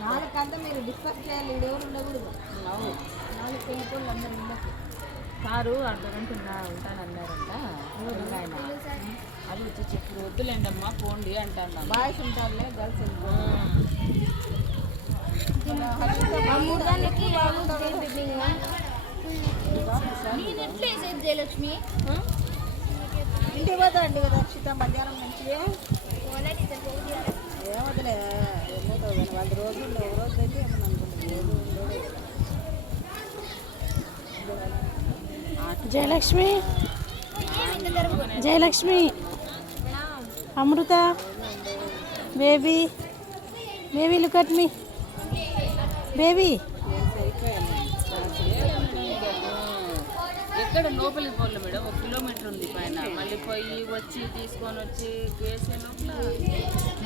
నాలుగంతా మీరు డిస్కస్ చేయాలి, ఎవరు ఉండకూడదు. నాలుగు పెళ్ళికోళ్ళు అందరు ఉండదు. సారు అర్ధగంట ఉంటానన్నారంట. అది వచ్చి చెప్పు వద్దులేండి అమ్మా పోండి అంటాను. బాయ్స్ ఉంటారులే, గర్ల్స్ జయలక్ష్మి ఇంటికి పోతా అండి కదా రక్షిత మధ్యాహ్నం నుంచి ఏమవుతులే ఏమవుతావు కానీ 100 రోజులు ఒక రోజు అయితే ఏమన్నా అనుకుంటుంది. Jayalakshmi Jayalakshmi Amrutha baby baby look at me baby. ఎక్కడ లోపలికి పోలే మేడం, 1 కిలోమీటర్ ఉంది పైన. మళ్ళీ పోయి వచ్చి తీసుకొని వచ్చి వేసే లోపల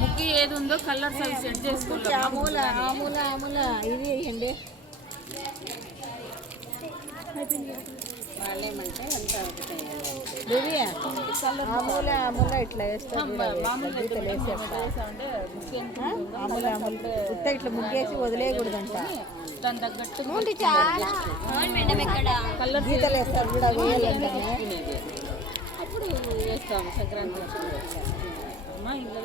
ముగ్గు ఏది ఉందో కలర్స్ అవి సెట్ చేసుకోవాలి. ఇది వేయండి. వాళ్ళేమంటే అంత అమూల ఇట్లా వేస్తాం, ఇట్లా ముగ్గేసి వదిలేయకూడదంట. దాని తగ్గట్టు కలర్ గీతలు వేస్తారు కూడా అప్పుడు వేస్తాము సంక్రాంతి అమ్మా. ఇంకా